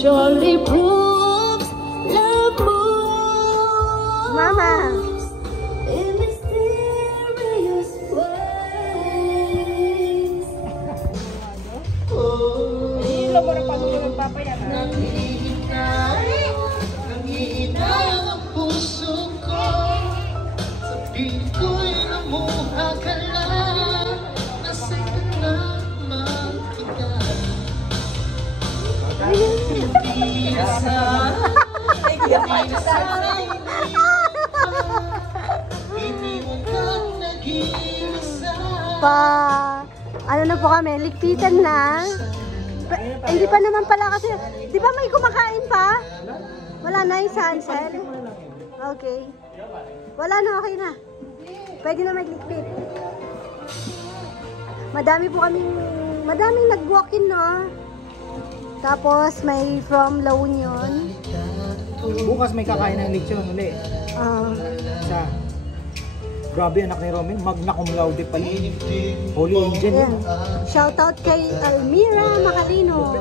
surely proves love moves. Mama. In mysterious ways. Oh, Hilo mo na pag magpapaya na. nangihina ang puso ko. Sabihin ko'y namuha ka lang. Nasa'y ka na magkitan. Hindi na sana, iniwan kang nag-iisa. Ano na po kami, ligpitan na. Hindi pa naman pala kasi, di ba may kumakain pa? Wala na yung sunset. Okay. Wala na, okay na. Pwede na magligpit. Madaming nag-walk-in, no? Tapos may from La Union. Bukas may kakain ng lechon ulit. Isa. Grabe anak ni Romel, magna cum laude pala. Holy Angel yun. Shoutout kay Almira Macalino.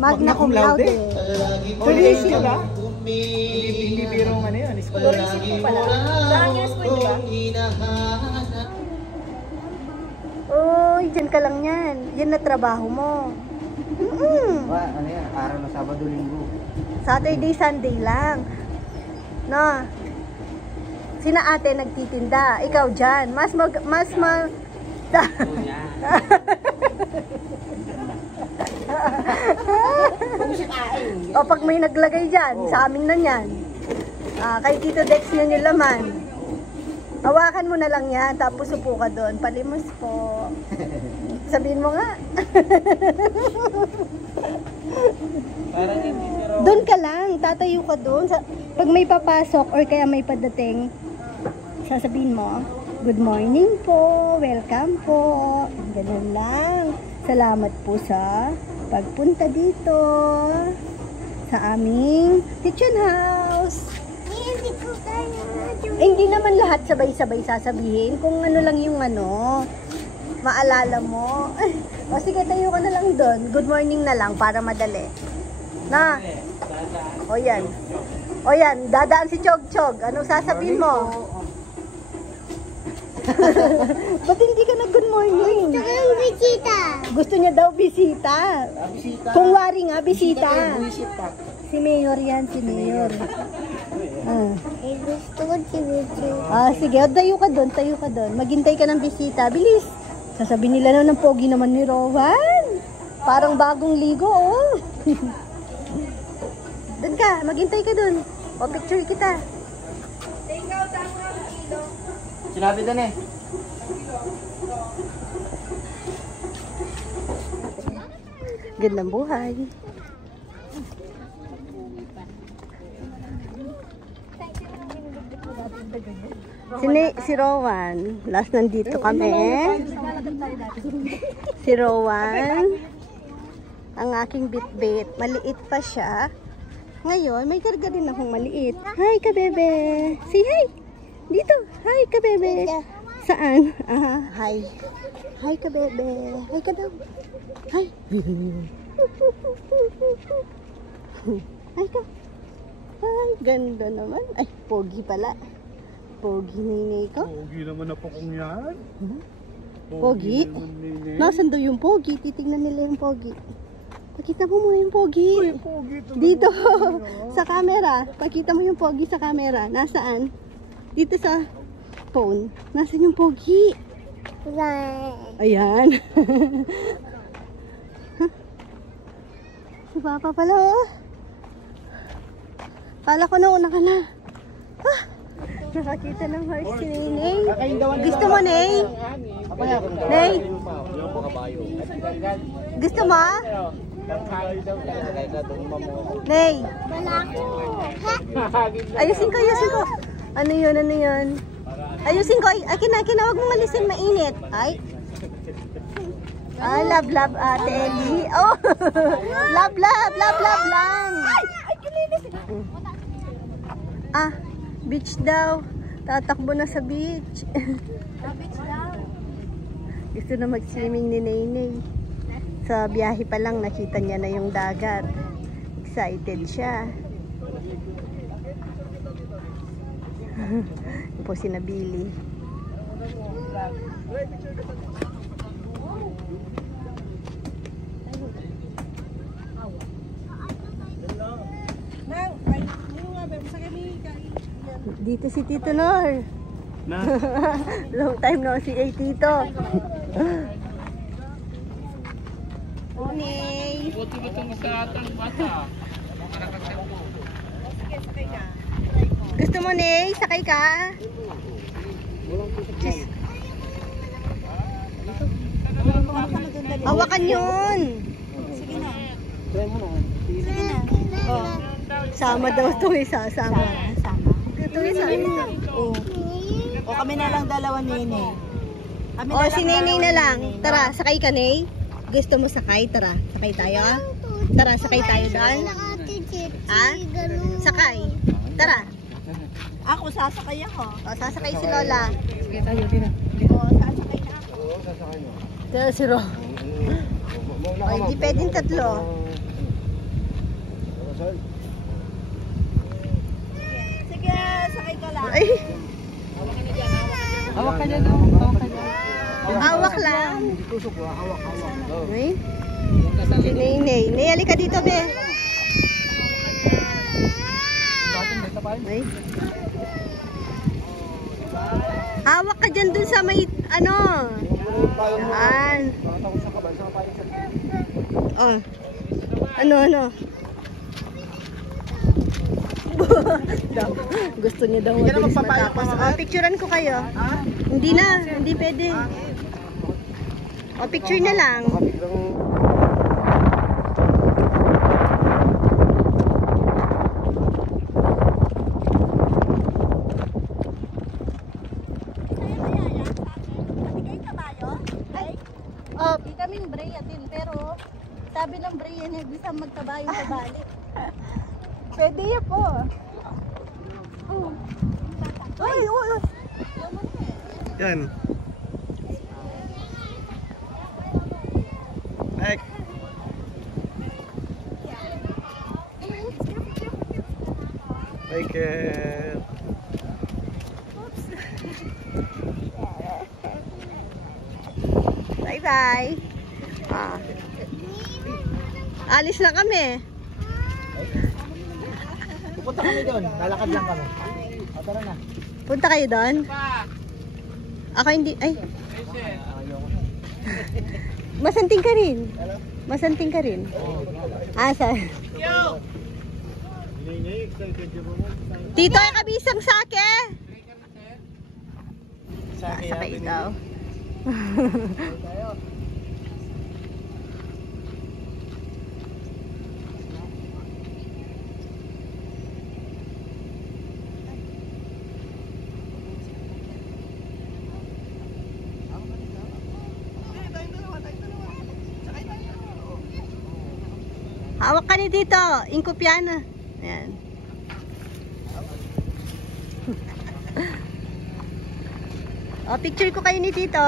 Magna cum laude. Holy Angel ba? Hindi biro nga yan. Florisip ko pala. Saan yung school, di ba? Uy, dyan ka lang yan. Yan na trabaho mo. Ano yan? Araw na Sabado, Linggo. Saturday, Sunday lang. No. Sina ate nagtitinda. Ikaw dyan. O pag may naglagay dyan, sa amin na yan. Kay Tito Dex yun yung laman. Hawakan mo na lang yan, tapos upo ka doon. Palimos po. Sabihin mo nga. Doon ka lang, tatayo ka doon. Pag may papasok or kaya may padating, sasabihin mo, good morning po, welcome po. Ganun lang. Salamat po sa pagpunta dito sa aming kitchen house. Hindi naman lahat sabay-sabay sasabihin. Kung ano lang yung maalala mo. O sige, tayo ka na lang doon. Good morning na lang para madali. Na. O yan. O yan, dadaan si Chog Chog. Anong sasabihin mo? Ba't hindi ka na good morning? Gusto ko yung bisita. Gusto niya daw bisita. Kung wari nga, bisita. Si Mayor yan, si Mayor. Gusto ko si bisita. Sige, tayo ka doon. Maghintay ka ng bisita. Bilis. Sasabihin nila na ng pogi naman ni Rowan. Parang bagong ligo, oh. Doon ka, maghintay ka doon. O, picture kita. Sinabi doon eh. Gandang buhay. Si Rowan, last nandito kami. Si Rowan, ang aking bit-bit. Maliit pa siya. Ngayon, may karga din akong maliit. Hi ka, bebe. Say hi. Dito. Hi ka, bebe. Saan? Hi. Hi ka, bebe. Hi ka daw. Hi. Hi ka. Hi. Ganda naman. Ay, pogi pala. Pogi ninay ko. Pogi naman na po kung yan. Pogi? Nasaan daw yung pogi? Titignan nila yung pogi. Pakita mo muna yung pogi. Uy, pogi ito. Dito. Sa camera. Pakita mo yung pogi sa camera. Nasaan? Dito sa phone. Nasaan yung pogi? Ayan. Si Papa pala, oh. Kala ko nauna ka na. Nakakita ng horse si Ney. Gusto mo, Ney? Ney? Gusto mo? Ney? Ayusin ko. Ano yun? Ayusin ko. Akin, wag mong alisin, mainit. Ay. Love, Ate Ellie. Oh, love lang. Ay, kinilis. Beach daw. Tatakbo na sa beach. Beach daw. Gusto na mag-swimming ni Ney. Sa biyahe pa lang, nakita niya na yung dagat. Excited siya. Ito po si Nabili. Dito si Tito Nor. Long time no si kay Tito. Nay. Gusto mo, Nay? Sakay ka? Just... Hawakan yun. Sige na. Try mo na. Sige na. Oh. Sama daw ito eh. Sama. Ito eh. Oo. O kami na lang dalawa, Nene. Kami O, si Nenay na lang. Tara, sakay ka, Nay. Gusto mo sakay? Tara, sakay tayo. Tara, sakay tayo doon. Ha? Sakay. Tara. Ako, sasakay ako. O, sasakay si Lola. Sige tayo, Tina. O, sasakay na ako. Oo, sasakay mo. Tara, si Ro. Ay, di pwedeng tatlo. Sige, sakay ka lang. Ay, Hawak ka dyan, hawak ka dyan. hawak lang. Hindi tusok, hawak. Ay, si Nenay. Nay, halika dito, be. Ay. Hawak ka dyan dun sa may, ano. Yan. Oh. Ano. Gusto niya daw mabilis matapos. Oh, picturean ko kayo. Hindi na, hindi pwede. Oh, picture na lang. Oh, Hindi kami Brea din, pero sabi ng Brea niya, gusto magkabayo sa balik. pwede yan po. Ay, Yan. Ek. Take care. Bye-bye. Ah. Alis na kami. Pupunta kami doon. Lalakad lang kami. O, tara na. Punta kayo doon? Ako hindi. Ay. Masanting ka rin. Masanting ka rin. Asa? Tito ay kabisang sake. Sakay daw. Hawak ka ni Tito, Inkopiana. Ayan. O, picture ko kayo ni Tito.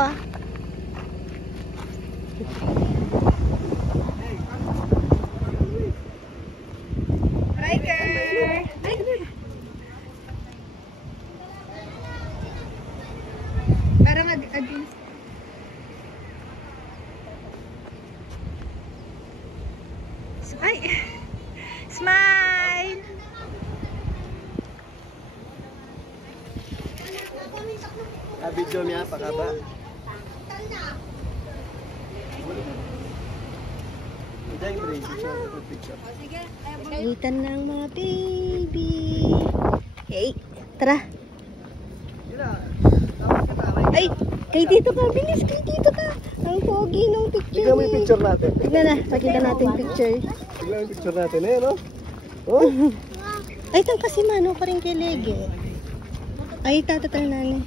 Hiker! Parang advance. Ay! Smile! Video niya pa ka ba? Kaitan ng mga baby. Hey, tara. Ay, kay Tito ka. Bilis, kay Tito ka. Ang pogi ng picture. Tignan mo yung picture natin. Tignan na, pakita natin yung picture. Tignan mo yung picture natin eh, no? Oh? Ay, tang kasi mano pa rin kay Lege. Ay, tatatal na ni.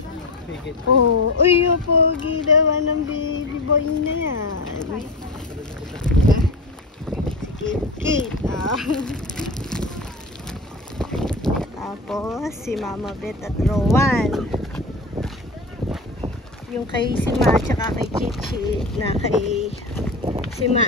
Oh, uy, yung pogi naman ng baby boy na yan. Si Kate. Ah. Tapos, si Mama Beth at Rowan. Yung kay Sima, tsaka kay Chichi, na kay Sima.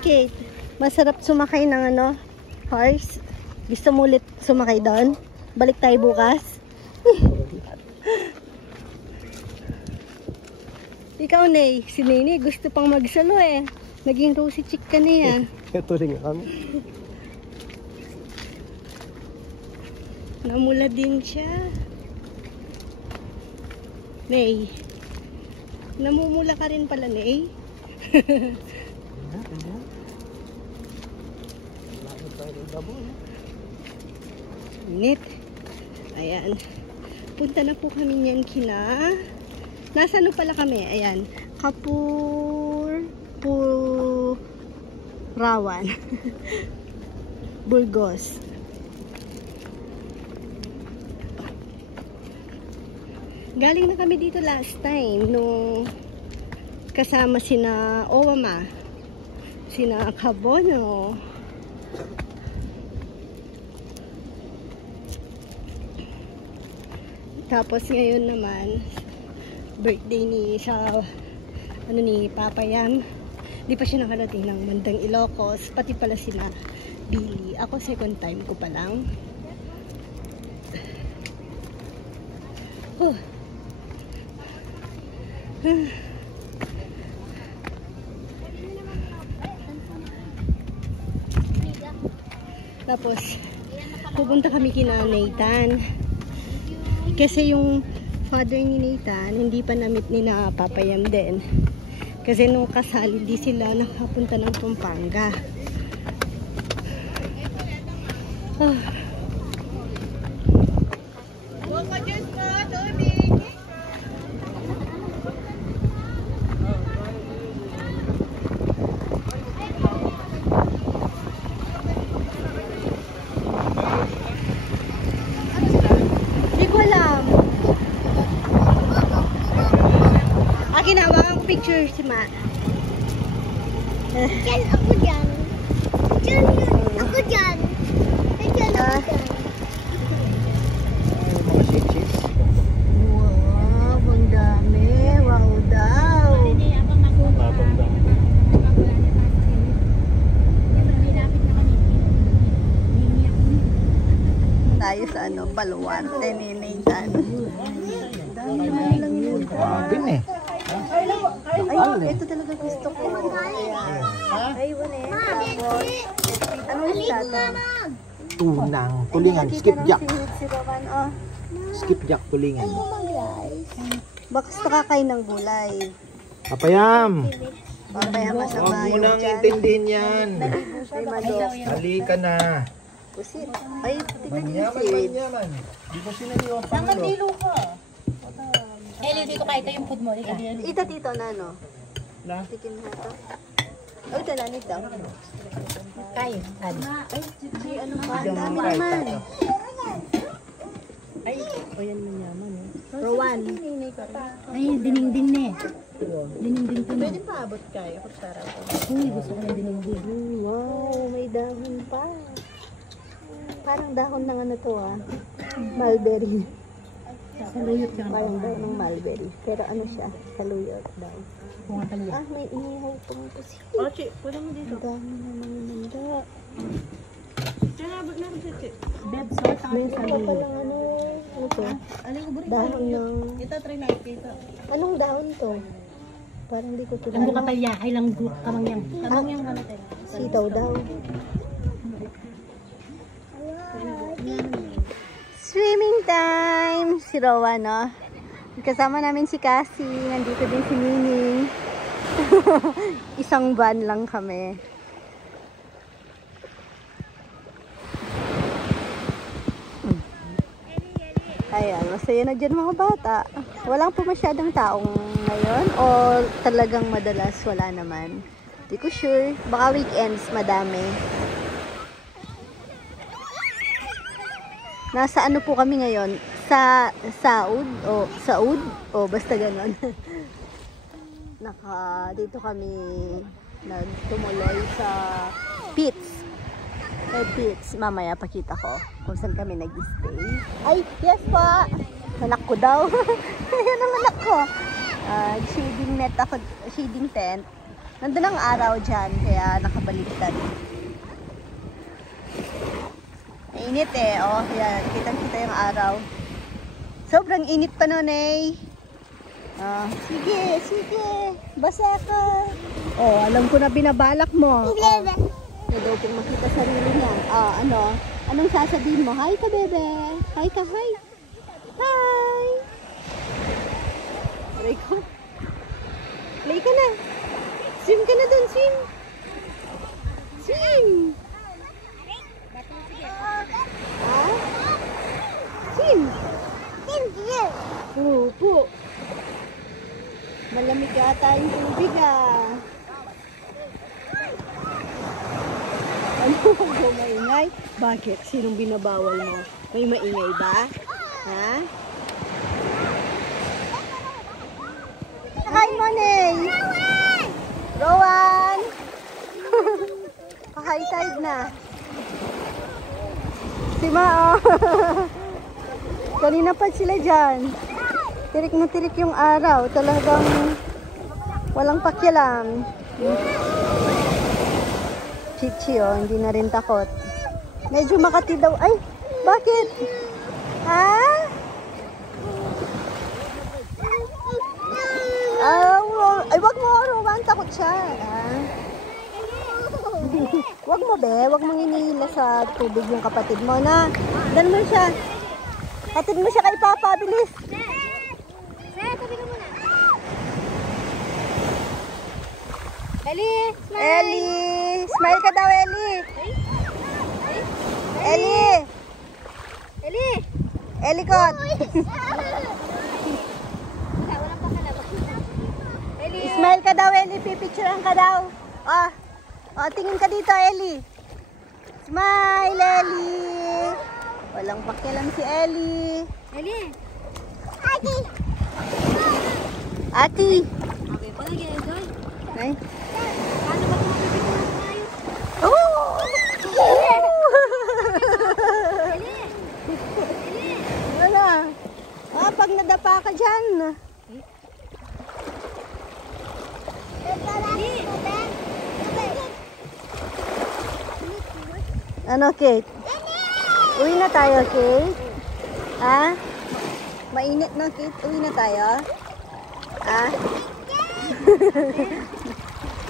Kate, masarap sumakay ng ano, horse. Gusto mo ulit sumakay doon? Balik tayo bukas. Ikaw, Nay. Si Nene gusto pang magsalo eh. Naging rosy chick ka na yan. Ito rin kami. Namula din siya. Nay. Namumula ka rin pala, Nay. Init. Ayan. Punta na po kami niyan kina. Nasa ano pala kami? Ayan. Rawan. Burgos. Galing na kami dito last time nung kasama sina Owama, sina Kabono. Tapos ngayon naman birthday ni Papa Yam. Di pa siya nakarating ng bandang Ilocos, pati pala sila Billy. Ako second time ko pa lang. Tapos pupunta kami kina Nathan. Kasi yung father ni Nathan, hindi pa namit ni na papayam din. Kasi nung kasal, hindi sila nakapunta ng Pampanga. Ginawa ang picture si Ma. Diyan ako dyan. Diyan ako dyan. Diyan ako dyan. Mga shit-shits. Wow, ang dami. Wow daw. Mabang dami. Tayo sa ano, Baluarte ni Nathan. Dami naman lang yun. Grabe na eh. Ay, ito talaga gusto ko. Ay, wala eh. Tapos, ano yung tata? Tunang, tulingan, skipjack. Si Roman, oh. Skipjack, tulingan. Baka gusto kakain ng gulay. Papayam! Baka kaya masama Huwag mo yung nang tiyan. intindihin yan. Ay, mados. Halika na. Pusit. Ay, tignan yung Manyaman, seaweed. manyaman. Di ko sinaniwa pa mo. Dito kahit yung food mo. Ito dito na, no? La? Tikin mo ito. Oh, ito na, nito. Kayo. Ay, ano pa? Ang dami naman. Ay, o yan manyaman, eh. Rowan. Ay, dinindin na eh. Dinindin ko na. Pwede pa abot kayo. Kutsara ko. Uy, gusto ko na dinindin. Wow, may dahon pa. Parang dahon ng ano to, ah. Mulberry. Saluyot ka Parang dahon ng mulberry. Pero ano siya? Saluyot daw. Kung ang Ah, may inihaw pang pusit. Ochi, pwede mo dito. Ang dami namang nanda. Beb, sort ang Meron pa palang ano to? Dahon ng... Ito, try na ito. Anong dahon to? Parang di ko Ang kilala. bukapalya, ay lang kamangyang. Kamangyang ka natin. Sitaw daw. Swimming time! Si Rowan, no? Kasama namin si Cassie. Nandito din si Nining. Isang van lang kami. Ayan, masaya na dyan mga bata. Walang po masyadong taong ngayon o talagang madalas wala naman. Di ko sure. Baka weekends madami. Nasa ano po kami ngayon? Sa Saud o basta ganon. Dito kami nagtumuloy sa Pits. Pits. Mamaya pakita ko kung saan kami nag-stay. Ay, yes po! Anak ko daw. Yan ang anak ko. Shading net ako, shading tent. Nandun ang araw dyan, kaya nakabaliktad. Mainit eh, oh, yan, kitang-kita yung araw. Sobrang init pa nun eh. Sige, basa ka. Oh, alam ko na binabalak mo. Ito daw pong makita sarili niya. Ano? Anong sasabihin mo? Hi ka, bebe. Hi ka, hi. Hi. Play ko. Play ka na. Swim ka na dun, swim. Swim. Ha? Swim. Pupo. Malamig ata yung tubig ah. Ano kung maingay? Bakit? Sinong binabawal mo? May maingay ba? Ha? Hi, Money! Rowan! High tide na. Si Ma, oh. Kanina pa sila dyan. Tirik na tirik yung araw. Talagang walang pakialam. Chichi, oh. Hindi na rin takot. Medyo makati daw. Ay, bakit? Ha? Ay, wag mo, Rowan. Takot siya. Wag mo, be. Wag mong inihila sa tubig yung kapatid mo, na. Dan mo siya. Hatid mo siya kay Papa. Bilis. Ellie, Ellie. Smile ka daw, Ellie. Ellie. Ellie kot. Smile ka daw, Ellie. Pipicturean ka daw. Tingin ka dito, Ellie. Smile, Ellie. Walang pakialam si Ellie. Ati. Okay, palagi enjoy. Ay. Paano ba tumapipicture tayo? Oh! Wala. Pag nadapa ka dyan. Ano, Kate? Uwi na tayo, Kate? Ha? Mainit na, Kate. Uwi na tayo? Ha?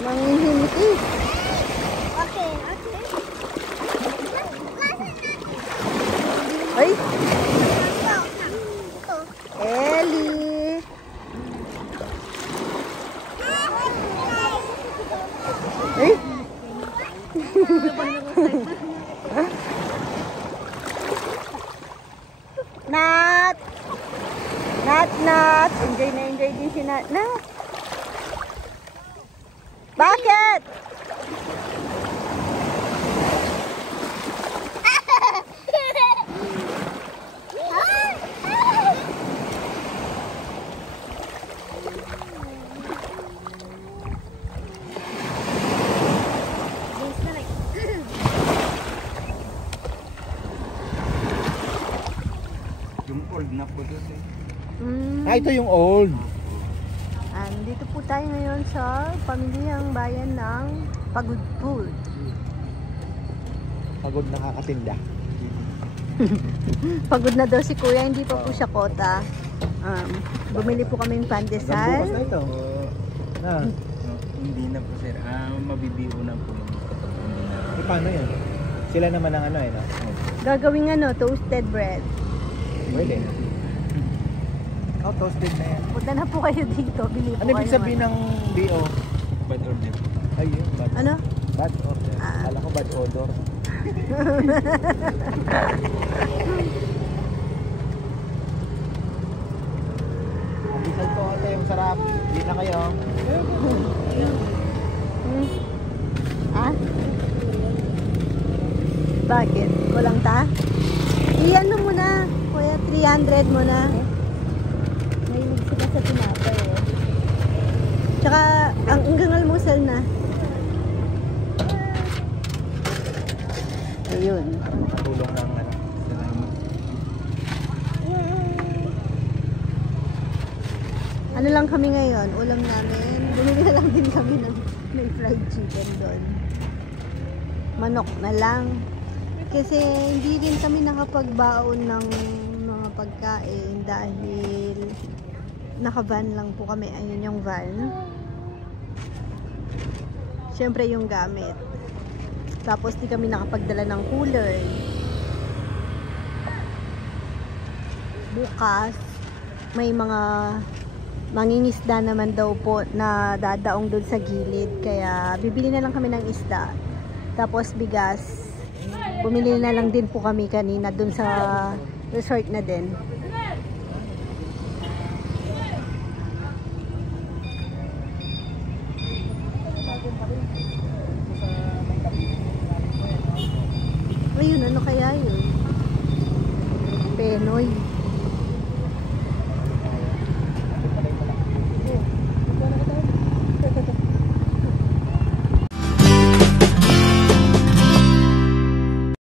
Manghihim, Kate. Okay. Ay! Ellie! Ay! Nat! Nat! Enjoy na enjoy din si Nat. Nat! Bakit? Yung old na po doon eh. Ito yung old. Dito po tayo ngayon sa pamilyang bayan ng Pagudpud. Pagod nakakatinda. Pagod na daw si Kuya, hindi pa po siya kota. Bumili po kaming Bukas pandesal. na ito. Hindi na po sir. Mabibiho na po yung katapunin na. Paano yun? Sila naman ang ano eh, no? Gagawing toasted bread. Pwede. Toasted na yan. Punta na po kayo dito, bili po Ano ibig kayo, sabihin ng BO? Bad order. Ayun, bad. Ano? Bad order. Kala ko bad odor. Bisal po ate, yung sarap. Hindi na kayo. Bakit? Kulang ta? Iyan mo na. Kuya, 300 mo na. Mahilig sila sa tinapay eh. Tsaka, hanggang almusal na. Ayun. Tulong ng ano. Ano lang kami ngayon? Ulam namin. Bumili na lang din kami ng May fried chicken doon. Manok na lang. Kasi hindi rin kami nakapagbaon ng mga pagkain dahil naka-van lang po kami. Ayun yung van. Siyempre yung gamit. Tapos di kami nakapagdala ng cooler. Bukas, may mga mangingisda naman daw po na dadaong doon sa gilid. Kaya bibili na lang kami ng isda. Tapos bigas. Bumili na lang din po kami kanina doon sa resort na din. Ayun, ano kaya yun? Penoy.